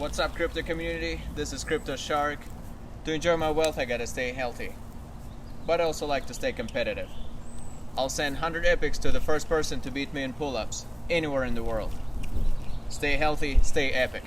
What's up, crypto community? This is Crypto Sharq. To enjoy my wealth, I gotta stay healthy. But I also like to stay competitive. I'll send 100 epics to the first person to beat me in pull-ups, anywhere in the world. Stay healthy, stay epic.